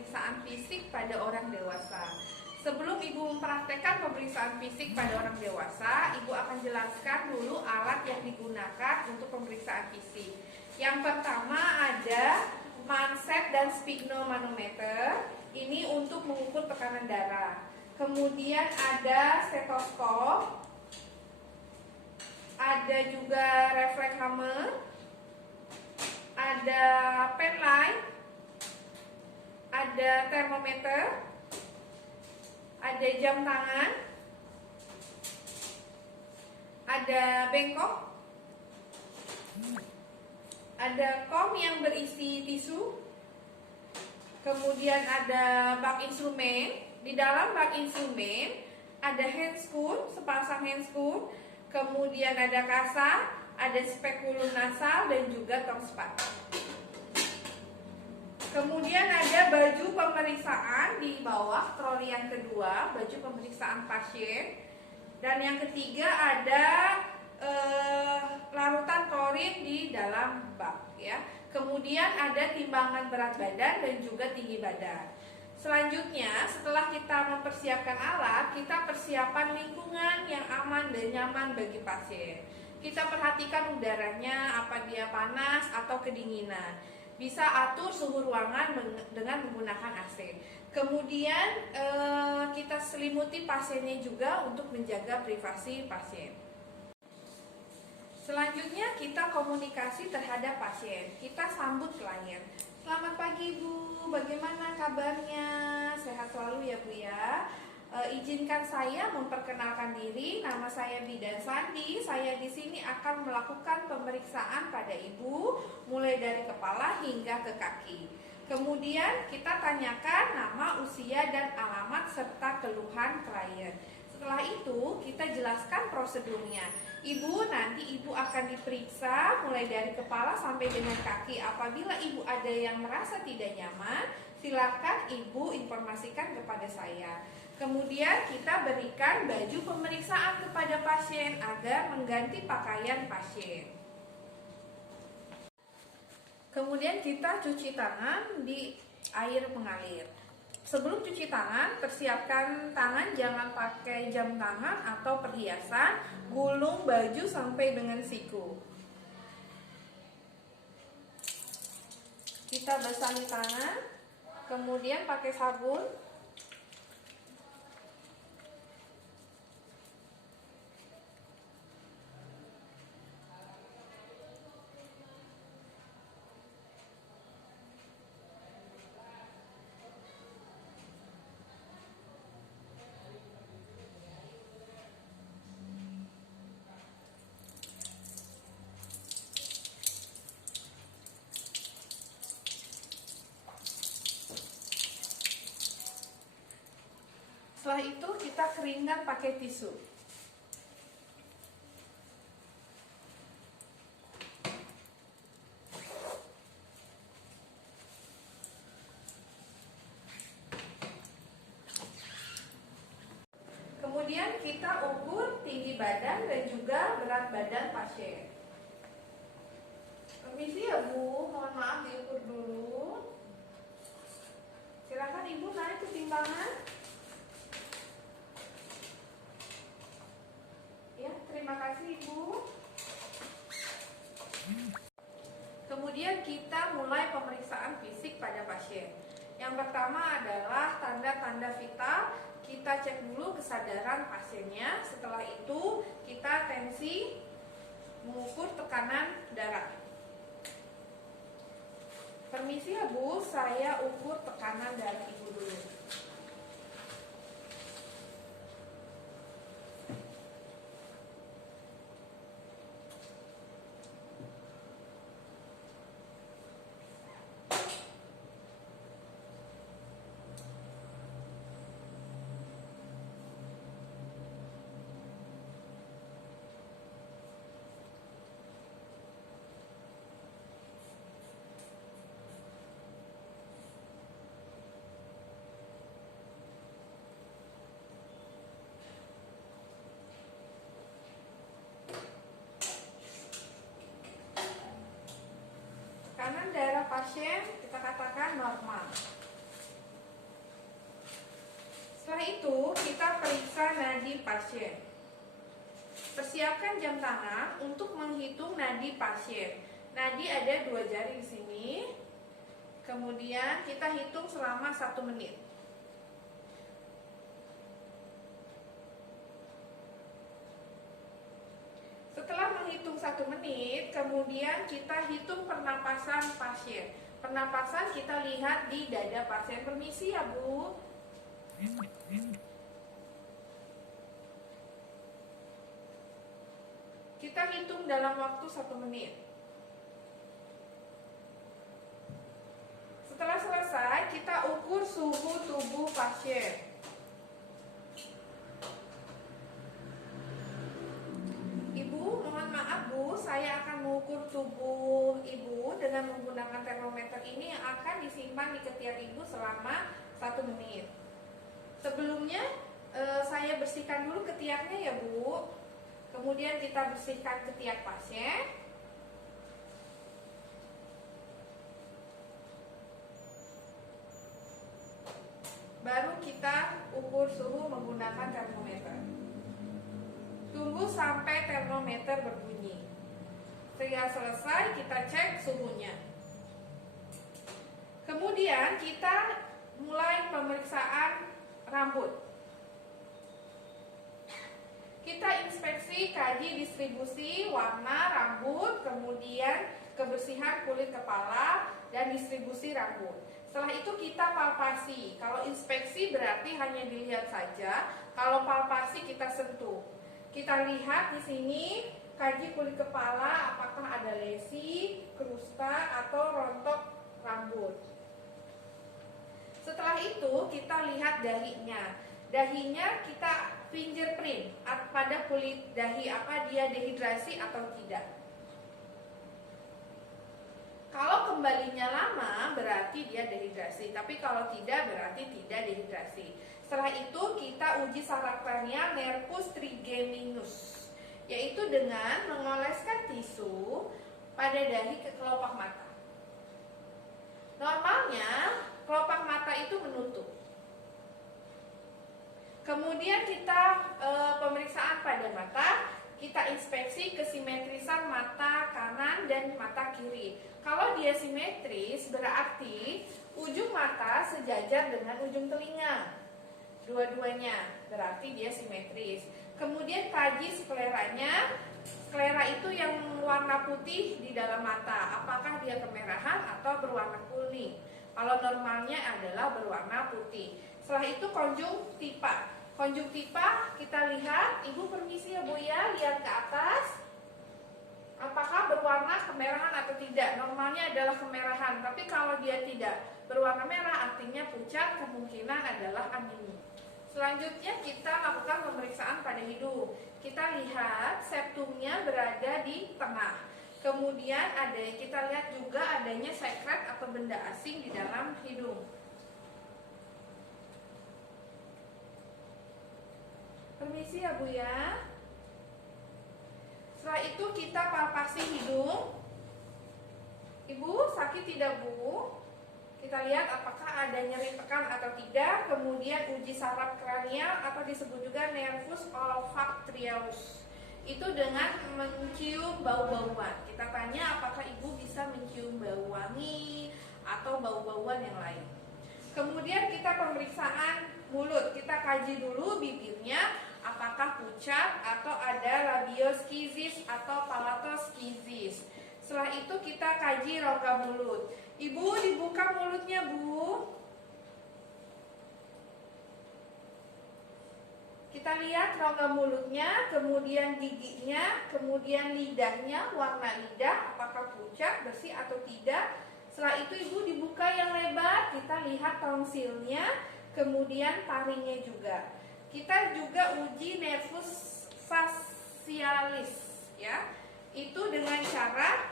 pemeriksaan fisik pada orang dewasa. Sebelum Ibu mempraktekkan pemeriksaan fisik pada orang dewasa, Ibu akan jelaskan dulu alat yang digunakan untuk pemeriksaan fisik. Yang pertama ada manset dan sphygmomanometer. Ini untuk mengukur tekanan darah. Kemudian ada stetoskop, ada juga reflekshammer, ada pen light, ada termometer, ada jam tangan, ada bengkok, ada kom yang berisi tisu, kemudian ada bak instrumen. Di dalam bak instrumen ada handscoon, sepasang handscoon, kemudian ada kasa, ada spekulum nasal dan juga tong sepatu. Kemudian ada baju pemeriksaan di bawah troli yang kedua, baju pemeriksaan pasien. Dan yang ketiga ada larutan klorin di dalam bak ya. Kemudian ada timbangan berat badan dan juga tinggi badan. Selanjutnya, setelah kita mempersiapkan alat, kita persiapan lingkungan yang aman dan nyaman bagi pasien. Kita perhatikan udaranya, apa dia panas atau kedinginan. Bisa atur suhu ruangan dengan menggunakan AC. Kemudian kita selimuti pasiennya juga untuk menjaga privasi pasien. Selanjutnya kita komunikasi terhadap pasien. Kita sambut klien. Selamat pagi Bu, bagaimana kabarnya? Sehat selalu ya Bu ya. Izinkan saya memperkenalkan diri. Nama saya Bidan Sandi. Saya di sini akan melakukan pemeriksaan pada Ibu, mulai dari kepala hingga ke kaki. Kemudian kita tanyakan nama, usia, dan alamat serta keluhan klien. Setelah itu kita jelaskan prosedurnya. Nanti Ibu akan diperiksa mulai dari kepala sampai dengan kaki. Apabila Ibu ada yang merasa tidak nyaman, silakan Ibu informasikan kepada saya. Kemudian kita berikan baju pemeriksaan kepada pasien agar mengganti pakaian pasien. Kemudian kita cuci tangan di air mengalir. Sebelum cuci tangan, persiapkan tangan, jangan pakai jam tangan atau perhiasan, gulung baju sampai dengan siku. Kita basahi tangan, kemudian pakai sabun. Setelah itu kita keringkan pakai tisu. Kemudian kita ukur tinggi badan dan juga berat badan pasien. Permisi ya Bu, mohon maaf diukur dulu. Silakan Ibu naik ke timbangan. Ya, terima kasih Ibu. Kemudian kita mulai pemeriksaan fisik pada pasien. Yang pertama adalah tanda-tanda vital. Kita cek dulu kesadaran pasiennya. Setelah itu kita tensi, mengukur tekanan darah. Permisi ya Bu, saya ukur tekanan darah Ibu dulu. Tekanan darah pasien kita katakan normal. Setelah itu kita periksa nadi pasien. Persiapkan jam tangan untuk menghitung nadi pasien. Nadi ada 2 jari di sini. Kemudian kita hitung selama 1 menit. Setelah menghitung 1 menit, kemudian kita hitung pernapasan pasien. Pernapasan kita lihat di dada pasien. Permisi ya Bu. Kita hitung dalam waktu 1 menit. Setelah selesai, kita ukur suhu tubuh pasien. Ibu, mohon maaf Bu, saya akan mengukur tubuh Ibu dengan menggunakan termometer ini yang akan disimpan di ketiak Ibu selama 1 menit. Sebelumnya, saya bersihkan dulu ketiaknya ya Bu. Kemudian kita bersihkan ketiak pasien. Baru kita ukur suhu menggunakan termometer. Tunggu sampai termometer berbunyi. Setelah selesai, kita cek suhunya. Kemudian kita mulai pemeriksaan rambut. Kita inspeksi, kaji distribusi warna rambut, kemudian kebersihan kulit kepala, dan distribusi rambut. Setelah itu kita palpasi. Kalau inspeksi berarti hanya dilihat saja. Kalau palpasi kita sentuh. Kita lihat di sini, kaji kulit kepala apakah ada lesi, krusta, atau rontok rambut. Setelah itu kita lihat dahinya. Dahinya kita fingerprint pada kulit dahi, apa dia dehidrasi atau tidak. Kalau kembalinya lama berarti dia dehidrasi, tapi kalau tidak berarti tidak dehidrasi. Setelah itu kita uji saraf kranial nervus trigeminus, yaitu dengan mengoleskan tisu pada dahi ke kelopak mata. Normalnya kelopak mata itu menutup. Kemudian kita pemeriksaan pada mata, kita inspeksi kesimetrisan mata kanan dan mata kiri. Kalau dia simetris berarti ujung mata sejajar dengan ujung telinga. Dua-duanya berarti dia simetris. Kemudian kaji skleranya. Sklera itu yang warna putih di dalam mata. Apakah dia kemerahan atau berwarna kuning? Kalau normalnya adalah berwarna putih. Setelah itu konjungtiva. Konjungtiva kita lihat, Ibu permisi ya Bu ya, lihat ke atas. Apakah berwarna kemerahan atau tidak? Normalnya adalah kemerahan, tapi kalau dia tidak berwarna merah artinya pucat, kemungkinan adalah anemia. Selanjutnya kita lakukan pemeriksaan pada hidung. Kita lihat septumnya berada di tengah. Kemudian kita lihat juga adanya sekret atau benda asing di dalam hidung. Permisi ya Bu ya. Setelah itu kita palpasi hidung. Ibu sakit tidak Bu? Kita lihat apakah ada nyeri tekan atau tidak. Kemudian uji saraf kranial atau disebut juga nervus olfactorius. Itu dengan mencium bau-bauan. Kita tanya apakah Ibu bisa mencium bau wangi atau bau-bauan yang lain. Kemudian kita pemeriksaan mulut. Kita kaji dulu bibirnya. Apakah pucat atau ada labioskizis atau palatoskizis. Setelah itu kita kaji rongga mulut. Ibu dibuka mulutnya Bu. Kita lihat rongga mulutnya, kemudian giginya, kemudian lidahnya, warna lidah apakah pucat, bersih atau tidak. Setelah itu Ibu dibuka yang lebar, kita lihat tonsilnya, kemudian taringnya juga. Kita juga uji nervus facialis ya. Itu dengan cara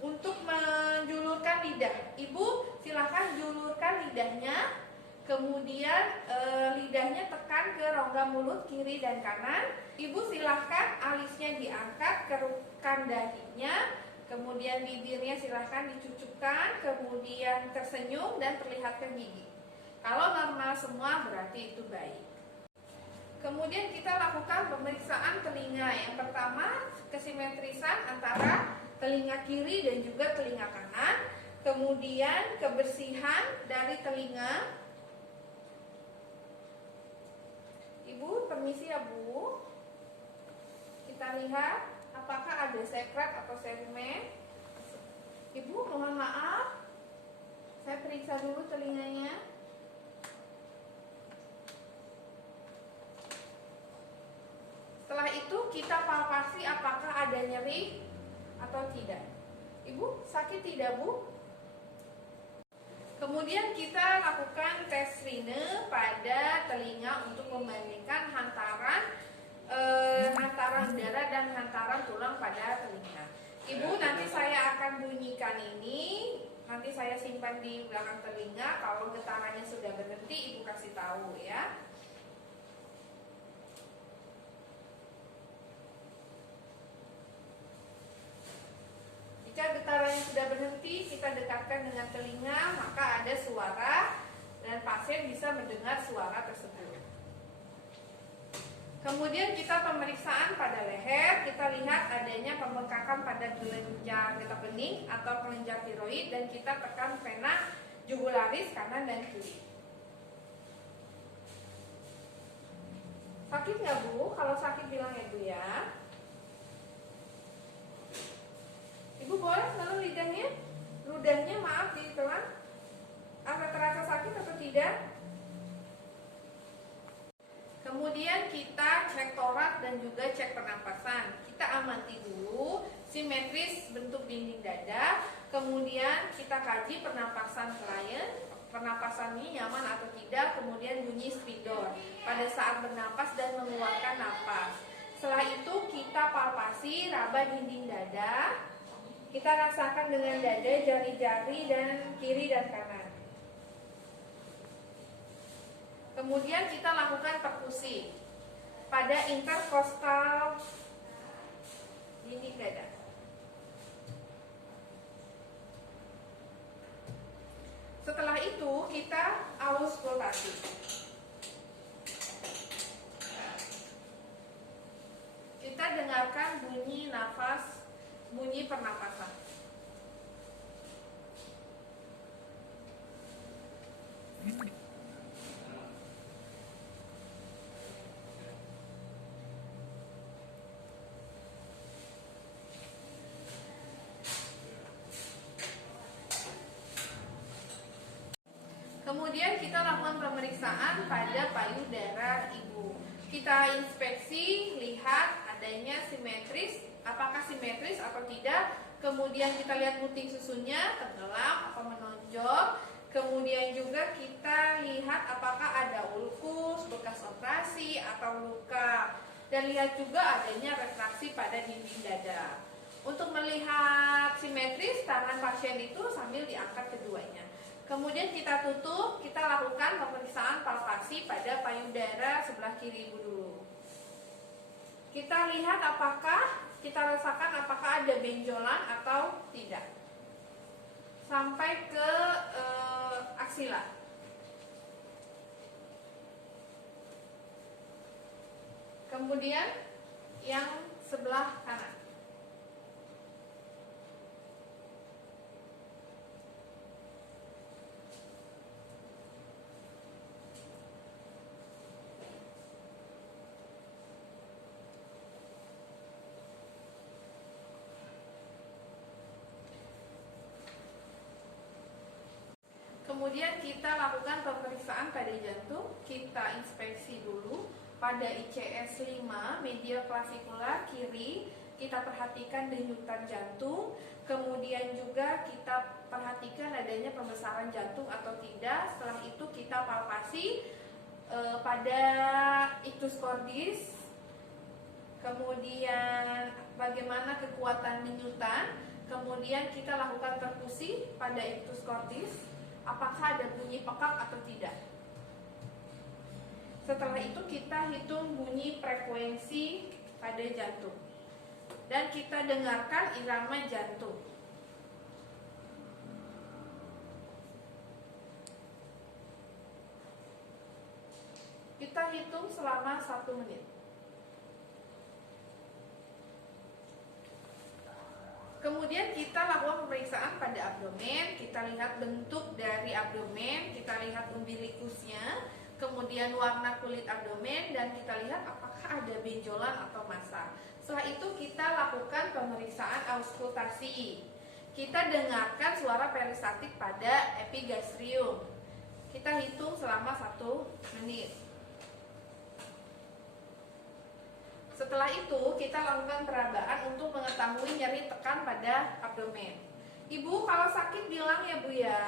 untuk menjulurkan lidah. Ibu silahkan julurkan lidahnya. Kemudian lidahnya tekan ke rongga mulut kiri dan kanan. Ibu silahkan alisnya diangkat, kerukan dahinya. Kemudian bibirnya silahkan dicucukkan. Kemudian tersenyum dan perlihatkan gigi. Kalau normal semua berarti itu baik. Kemudian kita lakukan pemeriksaan telinga. Yang pertama, kesimetrisan antara telinga kiri dan juga telinga kanan. Kemudian kebersihan dari telinga. Ibu, permisi ya Bu. Kita lihat apakah ada sekret atau segmen. Ibu, mohon maaf. Saya periksa dulu telinganya. Setelah itu kita palpasi apakah ada nyeri atau tidak. Ibu, sakit tidak Bu? Kemudian kita lakukan tes Rine pada telinga untuk membandingkan hantaran udara dan hantaran tulang pada telinga. Ibu, nanti saya akan bunyikan ini. Nanti saya simpan di belakang telinga. Kalau getarannya sudah berhenti, Ibu kasih tahu ya. Jika getarannya sudah berhenti, kita dekatkan dengan telinga, maka ada suara dan pasien bisa mendengar suara tersebut. Kemudian kita pemeriksaan pada leher, kita lihat adanya pembengkakan pada kelenjar getah bening atau kelenjar tiroid dan kita tekan vena jugularis kanan dan kiri. Sakit nggak Bu? Kalau sakit bilang ya Bu ya. Ibu boleh lalu ludahnya maaf ditelan. Apa terasa sakit atau tidak? Kemudian kita cek torak dan juga cek pernapasan. Kita amati dulu simetris bentuk dinding dada. Kemudian kita kaji pernapasan klien, pernapasannya nyaman atau tidak. Kemudian bunyi stridor pada saat bernapas dan mengeluarkan napas. Setelah itu kita palpasi raba dinding dada. Kita rasakan dengan dada, jari-jari dan kiri dan kanan. Kemudian kita lakukan perkusi pada interkostal dinding dada. Setelah itu kita auskultasi. Kita dengarkan bunyi nafas, bunyi pernapasan. Kemudian kita lakukan pemeriksaan pada payudara ibu. Kita inspeksi, lihat adanya simetris, apakah simetris atau tidak. Kemudian kita lihat puting susunya tenggelam atau menonjol. Kemudian juga kita lihat apakah ada ulkus, bekas operasi atau luka. Dan lihat juga adanya retraksi pada dinding dada. Untuk melihat simetris, tangan pasien itu sambil diangkat keduanya. Kemudian kita tutup, kita lakukan pemeriksaan palpasi pada payudara sebelah kiri ibu dulu. Kita lihat kita rasakan apakah ada benjolan atau tidak. Sampai ke aksila. Kemudian yang sebelah kanan. Kemudian kita lakukan pemeriksaan pada jantung. Kita inspeksi dulu pada ICS 5 medial clavicula kiri. Kita perhatikan denyutan jantung. Kemudian juga kita perhatikan adanya pembesaran jantung atau tidak. Setelah itu kita palpasi pada ictus cordis. Kemudian bagaimana kekuatan denyutan. Kemudian kita lakukan perkusi pada ictus cordis. Apakah ada bunyi pekak atau tidak. Setelah itu kita hitung bunyi frekuensi pada jantung. Dan kita dengarkan irama jantung. kita hitung selama 1 menit. Kemudian kita lakukan pemeriksaan pada abdomen. Kita lihat bentuk dari abdomen, kita lihat umbilikusnya, kemudian warna kulit abdomen, dan kita lihat apakah ada benjolan atau massa. Setelah itu kita lakukan pemeriksaan auskultasi. Kita dengarkan suara peristatik pada epigastrium. Kita hitung selama 1 menit. Setelah itu kita lakukan perabaan untuk mengetahui nyeri tekan pada abdomen. Ibu kalau sakit bilang ya Bu ya.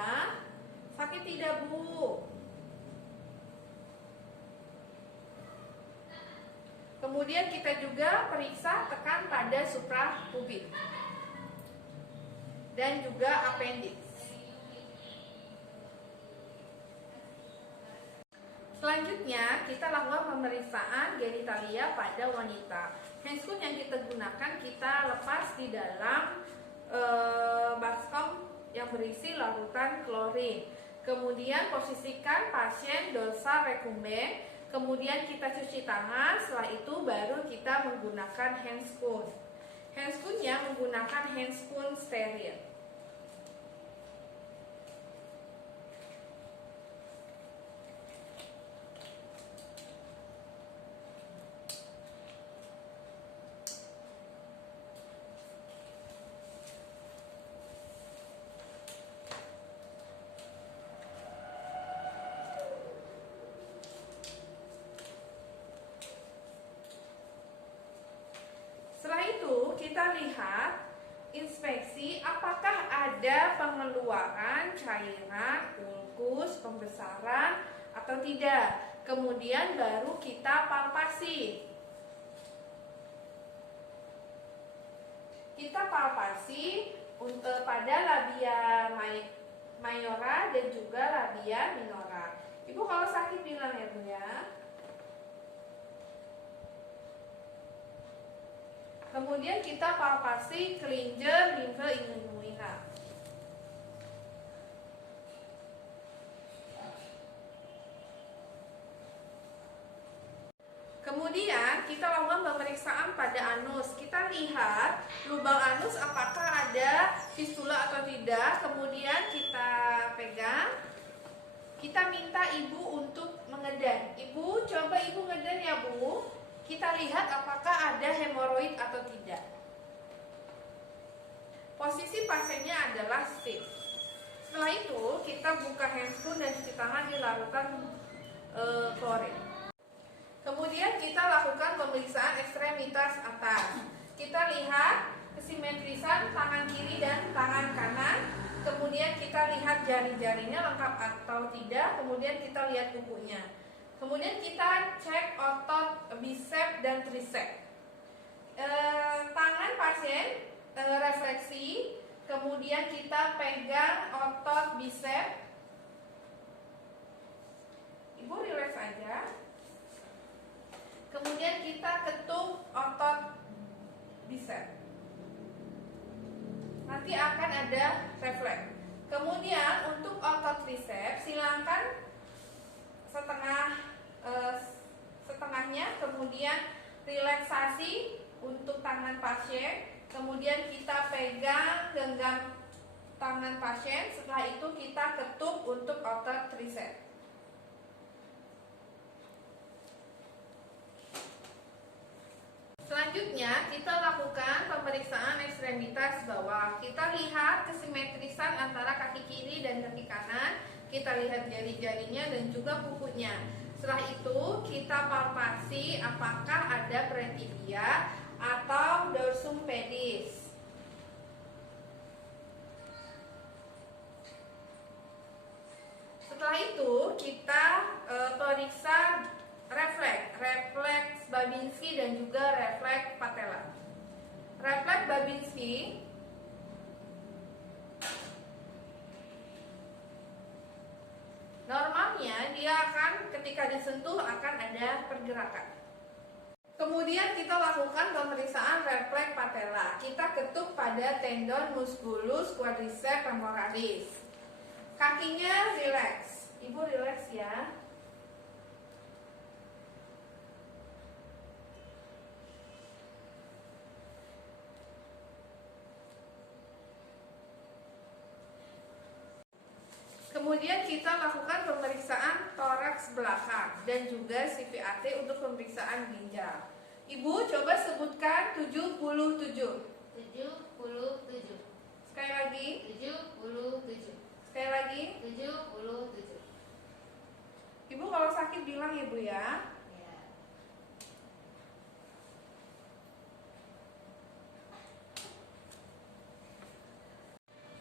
Sakit tidak Bu? Kemudian kita juga periksa tekan pada suprapubik dan juga appendix. Selanjutnya kita lakukan pemeriksaan genitalia pada wanita. Handscoon yang kita gunakan kita lepas di dalam baskom yang berisi larutan klorin. Kemudian posisikan pasien dorsal recumbens. Kemudian kita cuci tangan. Setelah itu baru kita menggunakan handscoon. Handscoonnya menggunakan handscoon steril. Setelah itu kita lihat inspeksi apakah ada pengeluaran cairan, ulkus, pembesaran atau tidak. Kemudian baru kita palpasi. Kita palpasi pada labia mayora dan juga labia minora. Ibu kalau sakit bilang ya Bu ya. Kemudian kita palpasi kelenjar limfe inguinal. Kemudian kita lakukan pemeriksaan pada anus. Kita lihat lubang anus apakah ada fistula atau tidak. Kemudian kita pegang. Kita minta ibu untuk mengedan. Ibu coba ibu ngedan ya Bu. Kita lihat apakah ada hemoroid atau tidak. Posisi pasiennya adalah sit. Setelah itu kita buka handscoon dan cuci tangan di larutan klorin. Kemudian kita lakukan pemeriksaan ekstremitas atas. Kita lihat kesimetrisan tangan kiri dan tangan kanan. Kemudian kita lihat jari-jarinya lengkap atau tidak. Kemudian kita lihat kukunya. Kemudian kita cek otot bicep dan tricep. Tangan pasien refleksi, kemudian kita pegang otot bicep. Ibu relax aja. Kemudian kita ketuk otot bicep. Nanti akan ada refleks. Kemudian untuk otot tricep silakan setengahnya, kemudian relaksasi untuk tangan pasien, kemudian kita pegang genggam tangan pasien, setelah itu kita ketuk untuk otot tricep. Selanjutnya kita lakukan pemeriksaan ekstremitas bawah. Kita lihat kesimetrisan antara kaki kiri dan kaki kanan. Kita lihat jari-jarinya dan juga kukunya. Setelah itu kita palpasi apakah ada pretibia atau dorsum pedis. Setelah itu kita periksa refleks Babinski dan juga refleks patella. Refleks Babinski normalnya dia akan ketika disentuh akan ada pergerakan. Kemudian kita lakukan pemeriksaan refleks patella. Kita ketuk pada tendon musculus quadriceps femoralis. Kakinya rileks. Ibu rileks ya. Kemudian kita lakukan pemeriksaan toraks belakang dan juga CVAT untuk pemeriksaan ginjal. Ibu coba sebutkan 77. 77. Sekali lagi. 77. Sekali lagi. 77. Ibu kalau sakit bilang ya Bu ya. Ya.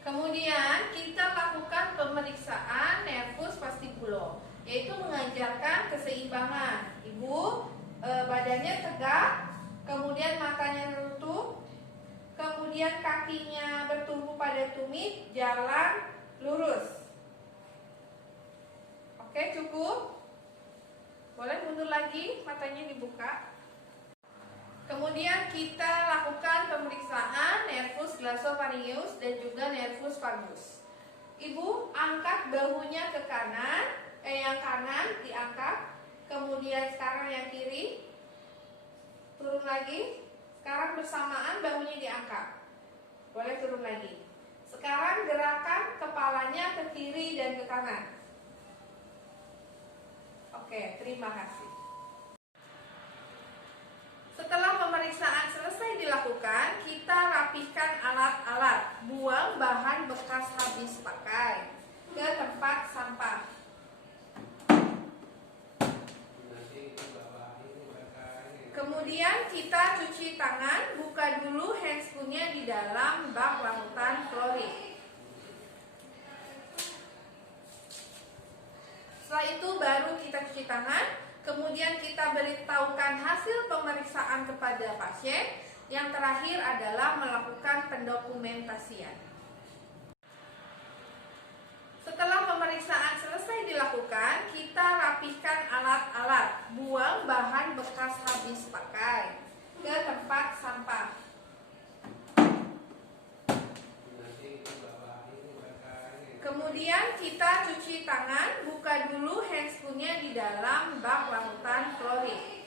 Kemudian kita lakukan pemeriksaan nervus vestibulo, yaitu mengajarkan keseimbangan. Ibu badannya tegak, kemudian matanya nutup, kemudian kakinya bertumpu pada tumit, jalan lurus. Oke, cukup. Boleh mundur lagi, matanya dibuka. Kemudian kita lakukan pemeriksaan nervus glossopharyngeus dan juga nervus vagus. Ibu angkat bahunya ke kanan, yang kanan diangkat. Kemudian sekarang yang kiri, turun lagi. Sekarang bersamaan bahunya diangkat. Boleh turun lagi. Sekarang gerakan kepalanya ke kiri dan ke kanan. Oke, terima kasih. Setelah pemeriksaan selesai dilakukan, kita rapihkan alat-alat, buang bahan bekas habis pakai ke tempat sampah. Kemudian kita cuci tangan, buka dulu handscoon-nya di dalam bak larutan klorin. Setelah itu baru kita cuci tangan. Kemudian kita beritahukan hasil pemeriksaan kepada pasien. Yang terakhir adalah melakukan pendokumentasian. Setelah pemeriksaan selesai dilakukan, kita rapihkan alat-alat, buang bahan bekas habis pakai ke tempat sampah. Kemudian kita cuci tangan, buka dulu handscoon-nya di dalam bak larutan klorin.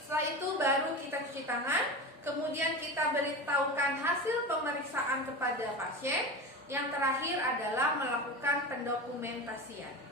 Setelah itu baru kita cuci tangan, kemudian kita beritahukan hasil pemeriksaan kepada pasien. Yang terakhir adalah melakukan pendokumentasian.